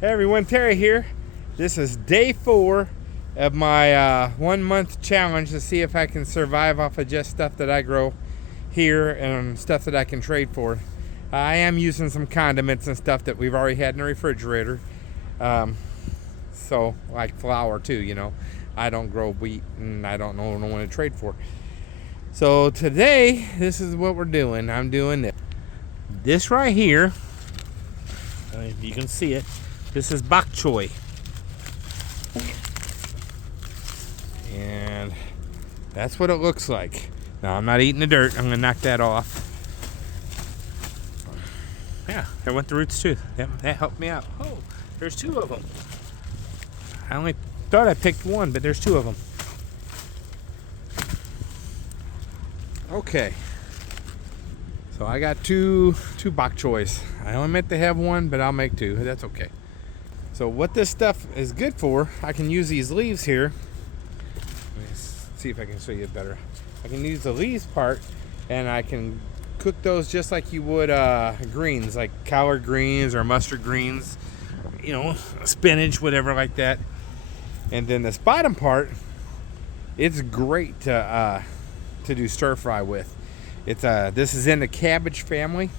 Hey everyone, Terry here. This is day 4 of my 1 month challenge to see if I can survive off of just stuff that I grow here and stuff that I can trade for. I am using some condiments and stuff that we've already had in the refrigerator. So like flour too, you know. I don't grow wheat and I don't know what to trade for. So today, this is what we're doing. I'm doing this. This right here, if you can see it, this is bok choy. And that's what it looks like. Now, I'm not eating the dirt. I'm going to knock that off. Yeah, I went the roots too. That helped me out. Oh, there's 2 of them. I only thought I picked 1, but there's 2 of them. Okay. So I got two bok choys. I only meant to have 1, but I'll make 2. That's okay. So what this stuff is good for, I can use these leaves here. Let me see if I can show you better. I can use the leaves part, and I can cook those just like you would greens, like collard greens or mustard greens, you know, spinach, whatever like that. And then this bottom part, it's great to do stir fry with. It's this is in the cabbage family,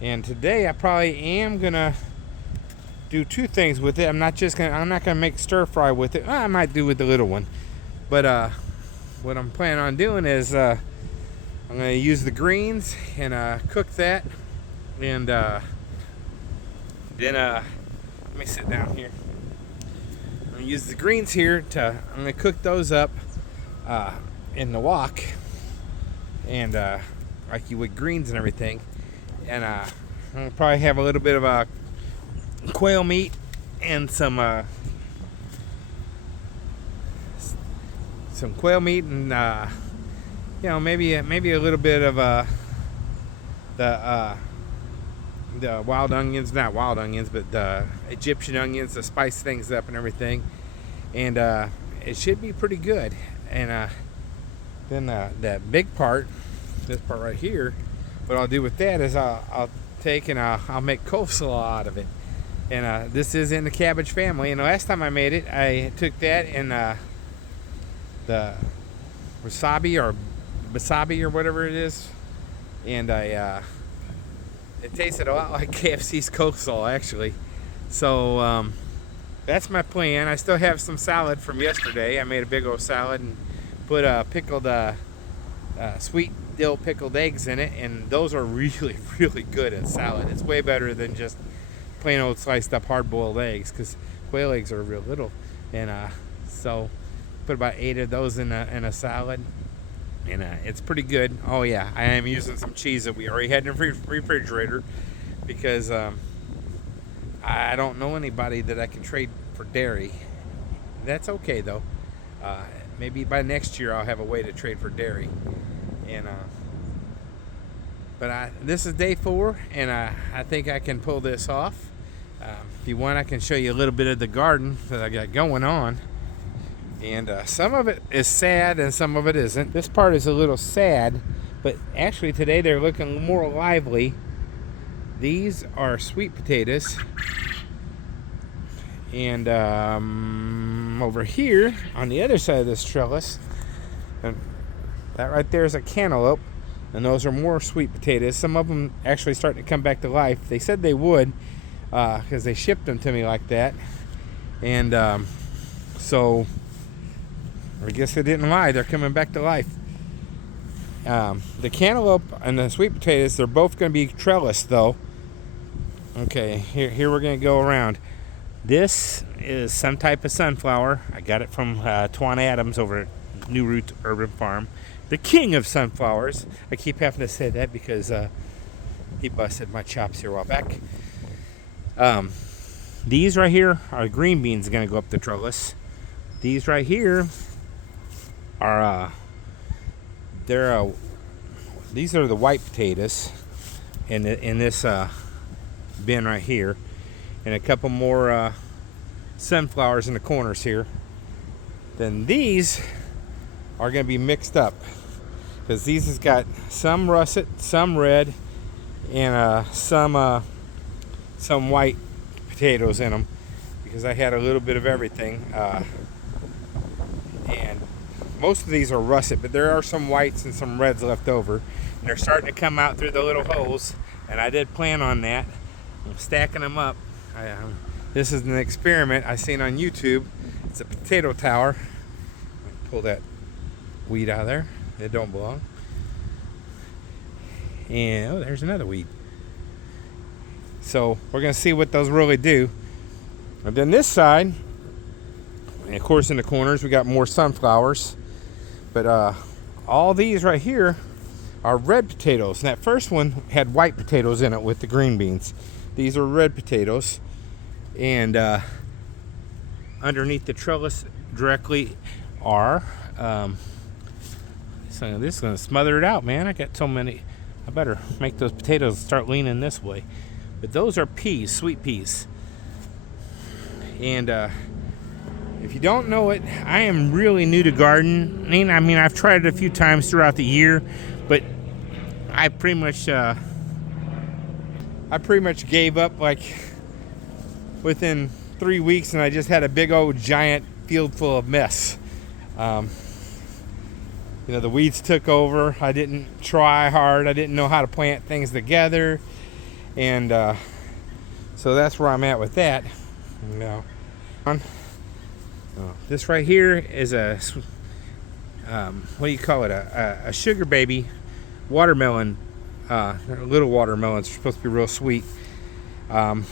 and today I probably am gonna do 2 things with it. I'm not gonna make stir fry with it. I might do with the little one, but what I'm planning on doing is I'm gonna use the greens and cook that, and then let me sit down here. I'm gonna use the greens here I'm gonna cook those up in the wok, and like you would greens and everything, and I'm gonna probably have a little bit of quail meat and some quail meat, and you know, maybe a little bit of the wild onions, not wild onions, but the Egyptian onions to spice things up and everything, and it should be pretty good. And then that big part, this part right here, what I'll do with that is I'll take and I'll make coleslaw out of it. And this is in the cabbage family. And the last time I made it, I took that and the wasabi or or whatever it is, and it tasted a lot like KFC's coleslaw, actually. So that's my plan. I still have some salad from yesterday. I made a big old salad and put pickled sweet dill pickled eggs in it, and those are really, really good in salad. It's way better than just plain old sliced up hard-boiled eggs, because quail eggs are real little. And so put about 8 of those in a salad, and it's pretty good. Oh yeah, I am using some cheese that we already had in the refrigerator, because I don't know anybody that I can trade for dairy. That's okay though. Maybe by next year I'll have a way to trade for dairy. And but this is day 4, and I think I can pull this off. If you want, I can show you a little bit of the garden that I got going on. And some of it is sad and some of it isn't. This part is a little sad, but actually today they're looking more lively. These are sweet potatoes. And over here on the other side of this trellis, and that right there is a cantaloupe, and those are more sweet potatoes. Some of them actually starting to come back to life. They said they would, because they shipped them to me like that. And so I guess they didn't lie. They're coming back to life. The cantaloupe and the sweet potatoes, they're both going to be trellis though. Okay, here we're going to go around. This is some type of sunflower. I got it from Twan Adams over at New Roots Urban Farm. The king of sunflowers. I keep having to say that because he busted my chops here a while back. These right here are green beans going to go up the trellis. These right here are these are the white potatoes in this bin right here, and a couple more sunflowers in the corners here. Then these are going to be mixed up, because these has got some russet, some red, and some white potatoes in them because I had a little bit of everything. And most of these are russet, but there are some whites and some reds left over. And they're starting to come out through the little holes, and I did plan on that. I'm stacking them up. This is an experiment I seen on YouTube. It's a potato tower. Pull that weed out of there. It don't belong. And oh, there's another weed. So we're gonna see what those really do. And then this side, and of course in the corners we got more sunflowers. But all these right here are red potatoes. And that first one had white potatoes in it with the green beans. These are red potatoes. And underneath the trellis directly are so this is gonna smother it out, man. I got so many. I better make those potatoes start leaning this way. But those are peas, sweet peas. And if you don't know it, I am really new to gardening. I mean, I've tried it a few times throughout the year, but I pretty much gave up like within 3 weeks, and I just had a big old giant field full of mess. You know, the weeds took over. I didn't try hard. I didn't know how to plant things together, and so that's where I'm at with that. Now, this right here is a what do you call it? A sugar baby watermelon. Little watermelons are supposed to be real sweet. Thought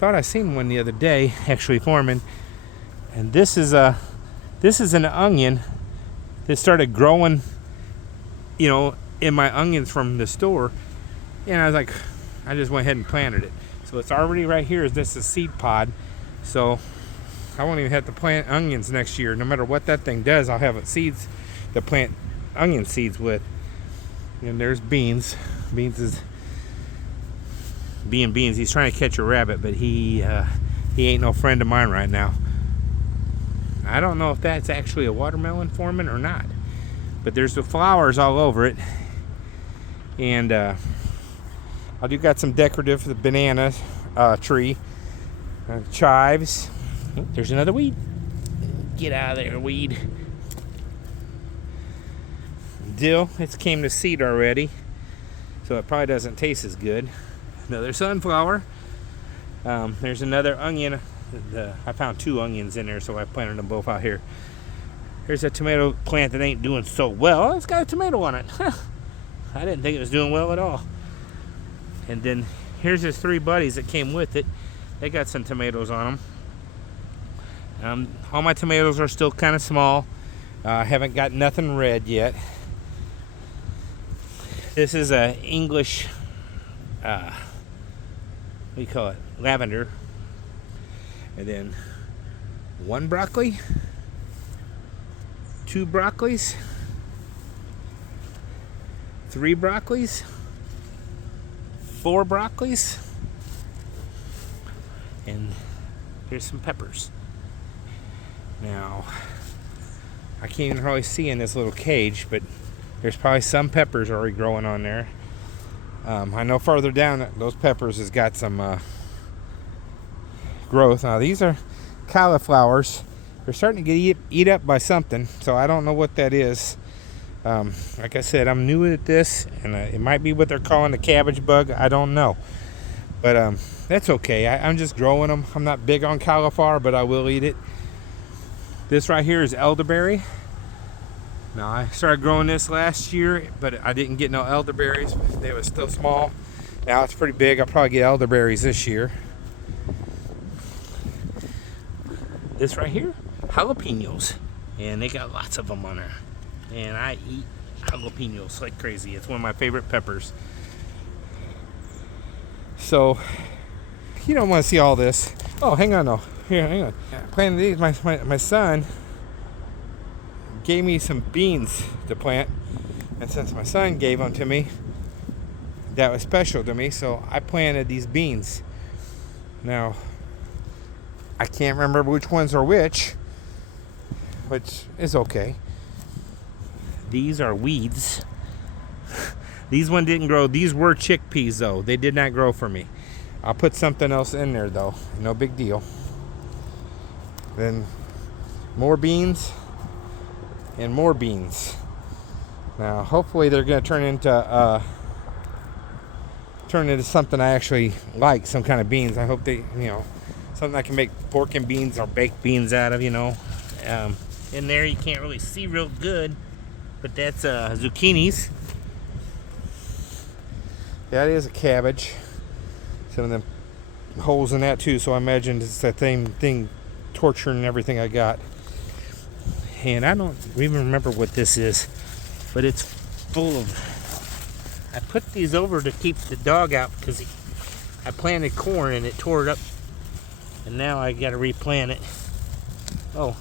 I seen one the other day actually forming, and this is an onion that started growing, you know, in my onions from the store, and I was like, I just went ahead and planted it. So it's already right here. This is a seed pod, so I won't even have to plant onions next year. No matter what that thing does, I'll have seeds to plant onion seeds with. And there's beans. Beans is being beans. He's trying to catch a rabbit, but he ain't no friend of mine right now. I don't know if that's actually a watermelon forming or not, but there's the flowers all over it. And I do got some decorative banana tree, chives. Oh, there's another weed. Get out of there, weed. Dill, it's came to seed already, so it probably doesn't taste as good. Another sunflower. There's another onion. I found 2 onions in there, so I planted them both out here. Here's a tomato plant that ain't doing so well. Oh, it's got a tomato on it. I didn't think it was doing well at all. And then here's his 3 buddies that came with it. They got some tomatoes on them. All my tomatoes are still kind of small. I haven't got nothing red yet. This is a English, what do you call it? Lavender. And then 1 broccoli, 2 broccolis, 3 broccolis, 4 broccolis, and here's some peppers. Now, I can't even really see in this little cage, but there's probably some peppers already growing on there. I know farther down those peppers has got some growth. Now these are cauliflowers. They're starting to get eat up by something, so I don't know what that is. Like I said, I'm new at this, and it might be what they're calling the cabbage bug. I don't know, but that's okay. I'm just growing them. I'm not big on cauliflower, but I will eat it. This right here is elderberry. Now I started growing this last year, but I didn't get no elderberries. They were still small. Now it's pretty big. I'll probably get elderberries this year. This right here, jalapenos, and they got lots of them on there. And I eat jalapenos like crazy. It's one of my favorite peppers. So you don't want to see all this. Oh, hang on, no. Here, hang on. Planting these. My son gave me some beans to plant, and since my son gave them to me, that was special to me, so I planted these beans. Now I can't remember which ones are which is okay. These are weeds. These one didn't grow. These were chickpeas though. They did not grow for me. I'll put something else in there though. No big deal. Then more beans and more beans. Now hopefully they're going to turn into something I actually like, some kind of beans. I hope they, something I can make pork and beans or baked beans out of, In there you can't really see real good, but that's zucchinis. That is a cabbage. Some of them holes in that too, so I imagine it's that same thing, torturing everything I got. And I don't even remember what this is, but it's full of... I put these over to keep the dog out because I planted corn and it tore it up, and now I got to replant it. Oh,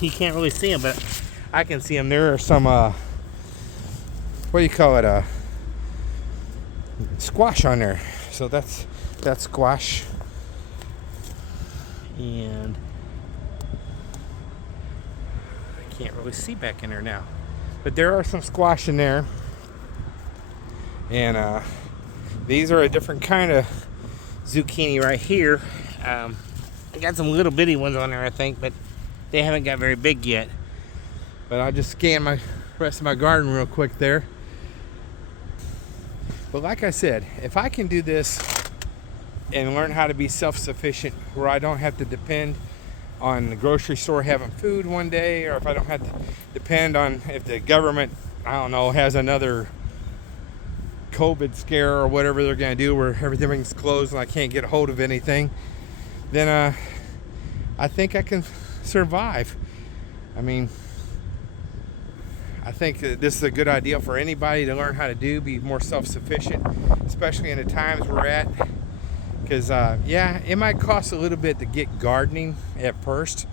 you can't really see them, but I can see them. There are some what do you call it? Squash on there. So that's squash. And I can't really see back in there now, but there are some squash in there. And these are a different kind of zucchini right here. I got some little bitty ones on there, I think, but they haven't got very big yet. But I'll just scan my rest of my garden real quick there. But like I said, if I can do this and learn how to be self-sufficient, where I don't have to depend on the grocery store having food one day, or if I don't have to depend on if the government, I don't know, has another COVID scare or whatever they're going to do where everything's closed and I can't get a hold of anything, then I think I can survive. I mean, I think this is a good idea for anybody to learn how to do, be more self-sufficient, especially in the times we're at. Because, yeah, it might cost a little bit to get gardening at first,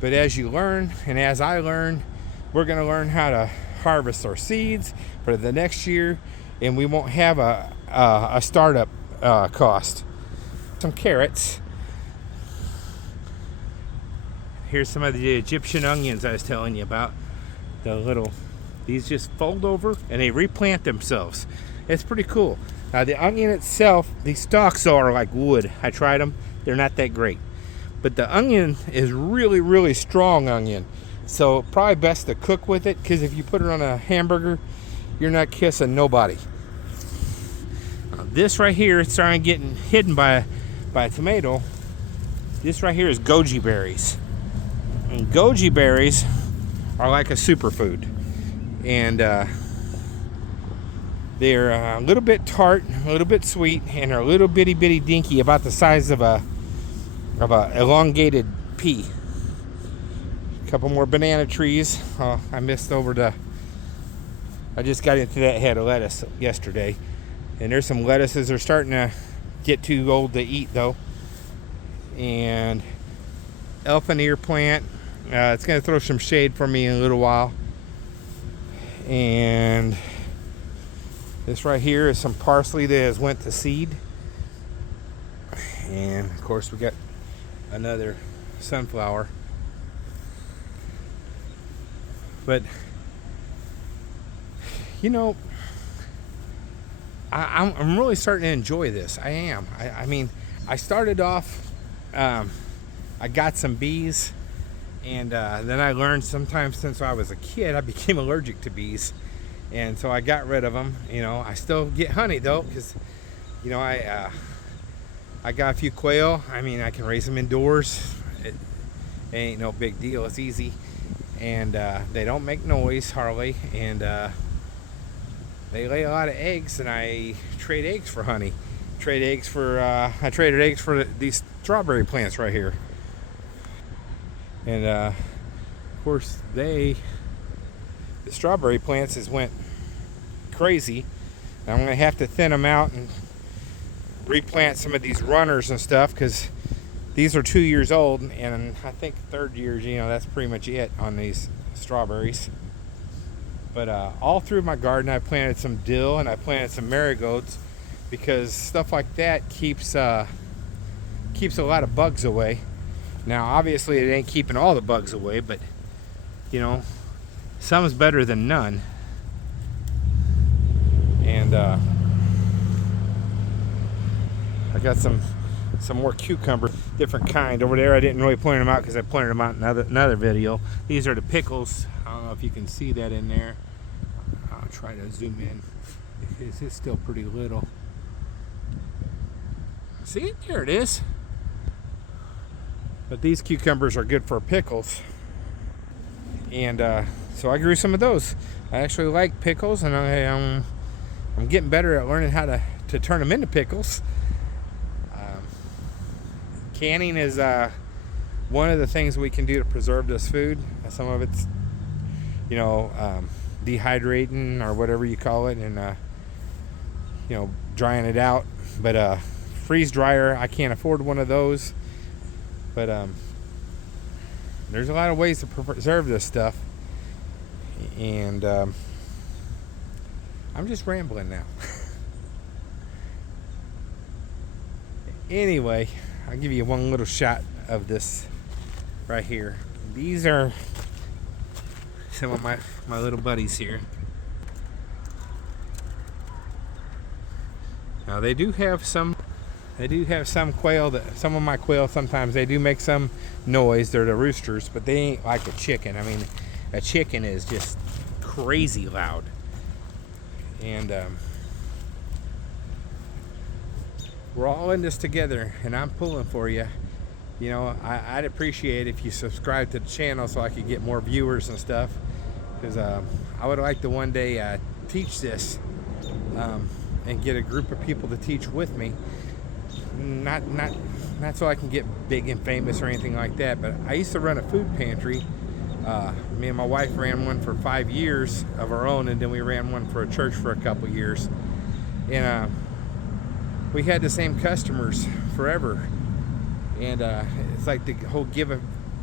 but as you learn, and as I learn, we're going to learn how to harvest our seeds for the next year, and we won't have a startup cost. Some carrots. Here's some of the Egyptian onions I was telling you about. These just fold over and they replant themselves. It's pretty cool. Now the onion itself, these stalks are like wood. I tried them. They're not that great. But the onion is really, really strong onion. So probably best to cook with it, because if you put it on a hamburger, you're not kissing nobody. This right here is starting to get hidden by a tomato. This right here is goji berries. And goji berries are like a superfood. And they're a little bit tart, a little bit sweet, and are a little bitty dinky, about the size of a elongated pea. A couple more banana trees. I just got into that head of lettuce yesterday. And there's some lettuces that are starting to get too old to eat though. And elephant ear plant. It's going to throw some shade for me in a little while. And this right here is some parsley that has went to seed. And of course we got another sunflower. But I'm really starting to enjoy this. I am. I mean, I started off, I got some bees, and then I learned sometimes since I was a kid, I became allergic to bees. And so I got rid of them. I still get honey though, because, I got a few quail. I mean, I can raise them indoors. It ain't no big deal. It's easy. And they don't make noise hardly. And they lay a lot of eggs, and I trade eggs for honey. I traded eggs for these strawberry plants right here. And of course the strawberry plants went crazy. I'm going to have to thin them out and replant some of these runners and stuff, because these are 2 years old, and I think third years, that's pretty much it on these strawberries. But all through my garden, I planted some dill and I planted some marigolds, because stuff like that keeps a lot of bugs away. Now, obviously, it ain't keeping all the bugs away, but some is better than none. And I got some more cucumber, different kind over there. I didn't really point them out because I pointed them out in another video. These are the pickles. I don't know if you can see that in there. I'll try to zoom in. It's still pretty little. See, there it is. But these cucumbers are good for pickles, and so I grew some of those. I actually like pickles, and I'm getting better at learning how to turn them into pickles. Canning is one of the things we can do to preserve this food. Some of it's, dehydrating or whatever you call it, and drying it out. But freeze dryer, I can't afford one of those. But there's a lot of ways to preserve this stuff, and I'm just rambling now. Anyway, I'll give you one little shot of this right here. These are some of my little buddies here. Now they do have some quail that, some of my quail, sometimes they do make some noise. They're the roosters, but they ain't like a chicken. I mean, a chicken is just crazy loud. And we're all in this together, and I'm pulling for you. I'd appreciate if you subscribe to the channel so I could get more viewers and stuff, because I would like to one day teach this and get a group of people to teach with me. Not so I can get big and famous or anything like that, but I used to run a food pantry. Me and my wife ran one for 5 years of our own, and then we ran one for a church for a couple years. And we had the same customers forever. And it's like the whole give a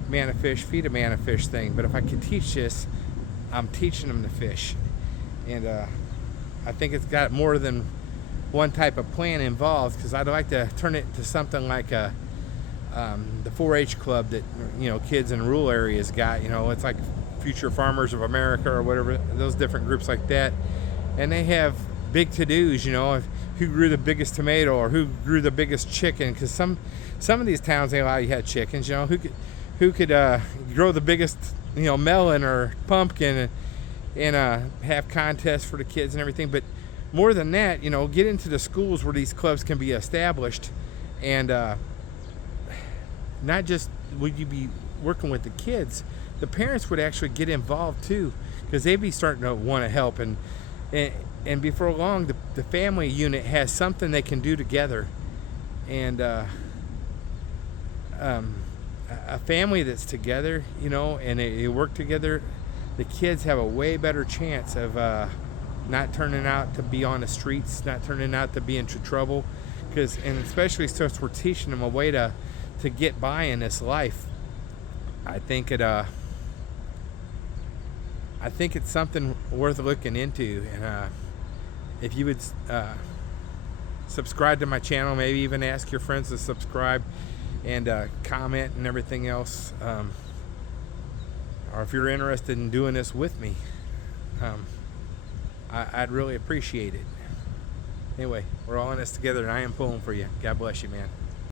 man a fish, feed a man a fish thing. But if I could teach this, I'm teaching them to fish. And I think it's got more than one type of plan involved, because I'd like to turn it to something like the 4-H club that kids in rural areas got. It's like Future Farmers of America or whatever, those different groups like that, and they have big to-dos. Who grew the biggest tomato or who grew the biggest chicken, because some of these towns, they allow you to have chickens. Who could grow the biggest melon or pumpkin, and have contests for the kids and everything. But more than that, get into the schools where these clubs can be established, and not just would you be working with the kids, the parents would actually get involved too, because they'd be starting to want to help, and before long the family unit has something they can do together. And a family that's together, and they work together, the kids have a way better chance of not turning out to be on the streets, not turning out to be into trouble, and especially since we're teaching them a way to get by in this life. I think it's something worth looking into. And if you would subscribe to my channel, maybe even ask your friends to subscribe, and comment and everything else, or if you're interested in doing this with me, I'd really appreciate it. Anyway, we're all in this together, and I am pulling for you. God bless you, man.